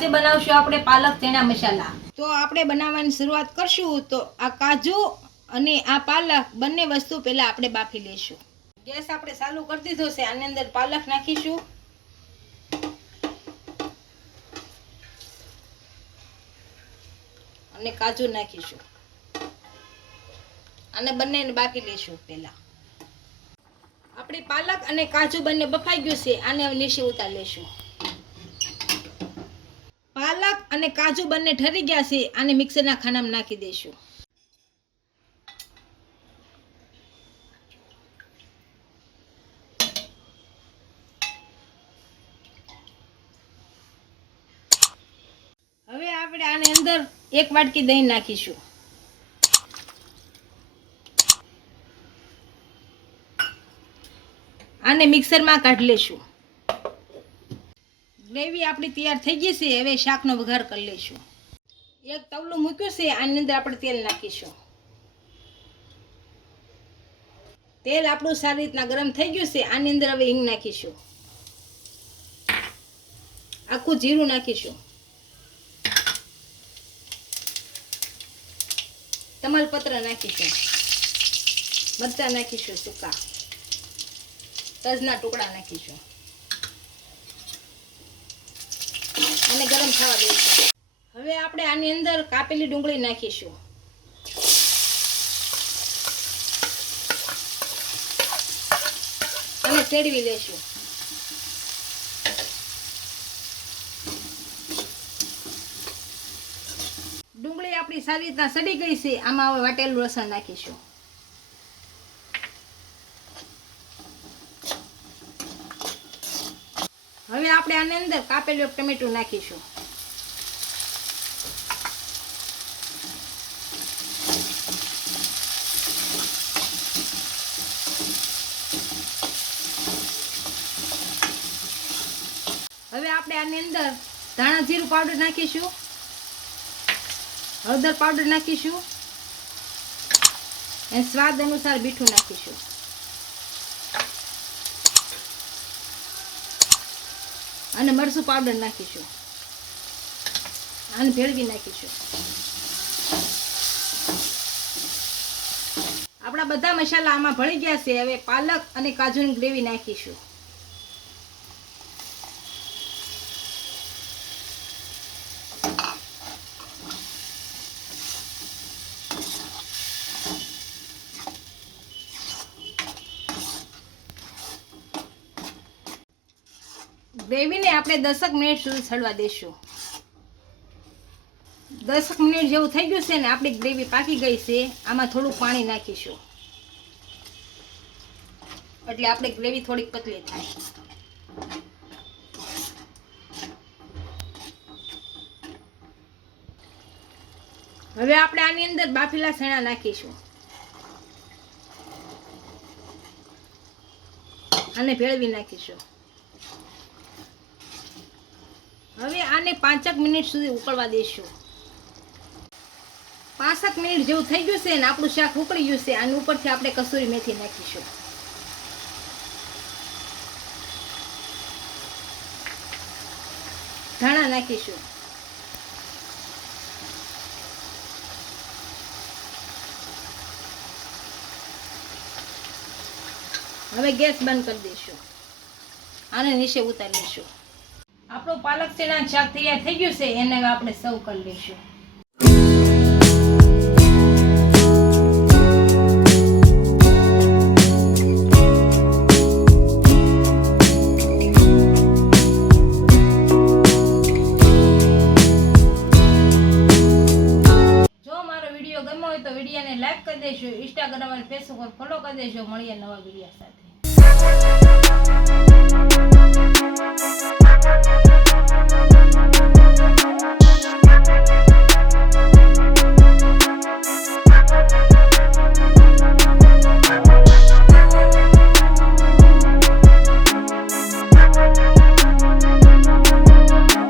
આજે બનાવશું આપણે પાલક ચણા મસાલા। તો આપણે બનાવવાની શરૂઆત કરશું। તો આ કાજુ અને આ પાલક બંને વસ્તુ પહેલા આપણે બાફી લઈશું। ગેસ આપણે ચાલુ કરી દીધો છે। આની અંદર પાલક નાખીશું અને કાજુ નાખીશું અને બંનેને બાફી લઈશું। પહેલા આપણે પાલક અને કાજુ બંને બફાઈ ગયું છે। આને નીચે ઉતારી લઈશું। પાલક અને કાજુ બંને ઠરી ગયા છે। આને મિક્સરના ખાનામાં નાખી દઈશું। હવે આપણે આની અંદર 1 વાટકી દહીં નાખીશું। આને મિક્સરમાં કાઢી લેશું। ગ્રેવી આપણી તૈયાર થઈ ગઈ છે। હવે શાકનો વઘાર કરી લઈશું। એક તવલું મૂક્યું છે। આની અંદર આપણે તેલ નાખીશું। તેલ આપણું સારી રીતના ગરમ થઈ ગયું છે। આની અંદર હવે હિંગ નાખીશું। આખું જીરું નાખીશું। તમાલપત્ર નાખીશું। મરચાં નાખીશું સૂકા। તજના ટુકડા નાખીશું અને ગરમ થવા દઈશું। હવે આપણે આની અંદર કાપેલી ડુંગળી નાખીશું અને શેડવી લઈશું। ડુંગળી આપણી સારી રીતના સડી ગઈ છે। આમાં હવે વાટેલું લસણ નાખીશું। હવે આપણે આની અંદર કાપેલું ટમેટું નાખીશું। હવે આપણે આની અંદર ધાણા જીરું પાવડર નાખીશું। હળદર પાવડર નાખીશું અને સ્વાદ અનુસાર મીઠું નાખીશું અને મરચું પાવડર નાખીશું અને ભેળવી નાખીશું। આપણા બધા મસાલા આમાં ભળી ગયા છે। હવે પાલક અને કાજુની ગ્રેવી નાખીશું। ગ્રેવીને આપણે 10 મિનિટ સુધી ચડવા દઈશું। 10 મિનિટ જેવું થઈ ગયું છે ને આપણી ગ્રેવી પાકી ગઈ છે। આમાં થોડું પાણી નાખીશું એટલે આપણી ગ્રેવી થોડીક પતલી થાય। હવે આપણે આની અંદર બાફેલા ચણા નાખીશું અને ભેળવી નાખીશું। હવે આને 5 મિનિટ સુધી ઉકળવા દઈશું। 5 મિનિટ જેવું થઈ ગયું છે ને આપણું શાક ઉકળી ગયું છે। આની ઉપરથી આપણે કસૂરી મેથી નાખીશું। ધાણા નાખીશું। હવે ગેસ બંધ કરી દઈશું। આને નીચે ઉતારી લઈશું। આપણું પાલક ચણા શાક તૈયાર થઈ ગયું છે। એને હવે આપણે સર્વ કરી લઈશું। જો મારો વિડીયો ગમ્યો હોય તો વિડીયોને લાઈક કરી દેજો। ઇન્સ્ટાગ્રામ અને ફેસબુક પર ફોલો કરી દેજો। મળીએ નવા વિડીયો સાથે।